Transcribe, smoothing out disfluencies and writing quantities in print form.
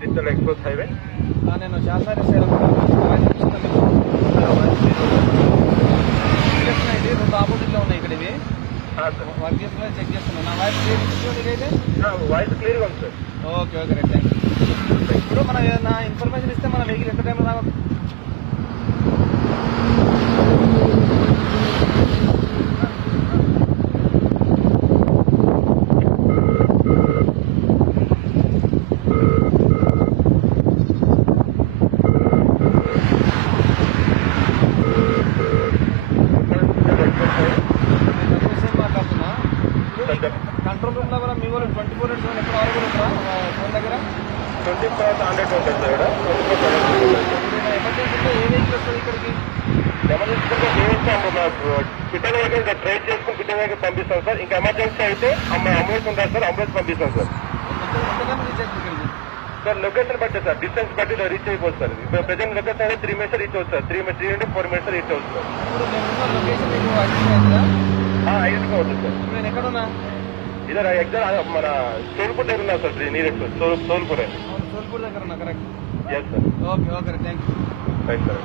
Digital express highway నేను Sastry side ఇది రెండు ఆపోజిట్లో ఉన్నాయి ఇక్కడ ఇవి వర్క్ చేసుకుని చెక్ చేస్తున్నాను. నా వాయిస్ క్లియర్ అయితే వాయిస్ క్లియర్గా ఉంది sir. Okay okay right thank you. ఇప్పుడు మన నా ఇన్ఫర్మేషన్ ఇస్తే మన వెహికల్ ఎంత టైంలో రావాలి? కంట్రోల్ రూమ్ లో కూడా మీ వాళ్ళు 24/7 ఎక్కడ అవైలబుల్ ఉంటారా ఫోన్ దగ్గర? 24/100 ఉంటుంది సార్. ఎమర్జెన్సీలో ఏ వెహికల్ వస్తుంది ఇక్కడికి? ఎమర్జెన్సీ పిట్టల వెహికల్ ట్రైన్ చేసుకుని పిట్టల వెహికల్ పంపిస్తాం సార్. ఇంకా ఎమర్జెన్సీ అయితే అంబులెన్స్ ఉంటుంది సార్, అంబులెన్స్ పంపిస్తాం సార్. ఎంతకన్నా రీచ్ అవుతుంది ఇక్కడికి? సార్ లొకేషన్ బట్టి సార్, డిస్టెన్స్ బట్టి రీచ్ అయిపోతుంది సార్. ఇప్పుడు ప్రజెంట్ లొకేషన్ అయితే 3 minutes రీచ్ అవుతుంది సార్. 3 నుండి 4 minutes రీచ్ అవుతుంది సార్. ఇప్పుడు నేను ఉన్న లొకేషన్ మీకు ఐడెంటిఫై అవుతుందా? ఐడెంటిఫై అవుతుంది సార్. నేను ఎక్కడున్నా? ఇదే ఎగ్జామ్ మన సోల్పూర్ దగ్గర ఉన్నా సార్. నీరెట్ సోల్పూర్. సోల్పూర్ దగ్గర ఉన్నా correct. Yes sir. Okay okay thank you. Right sir.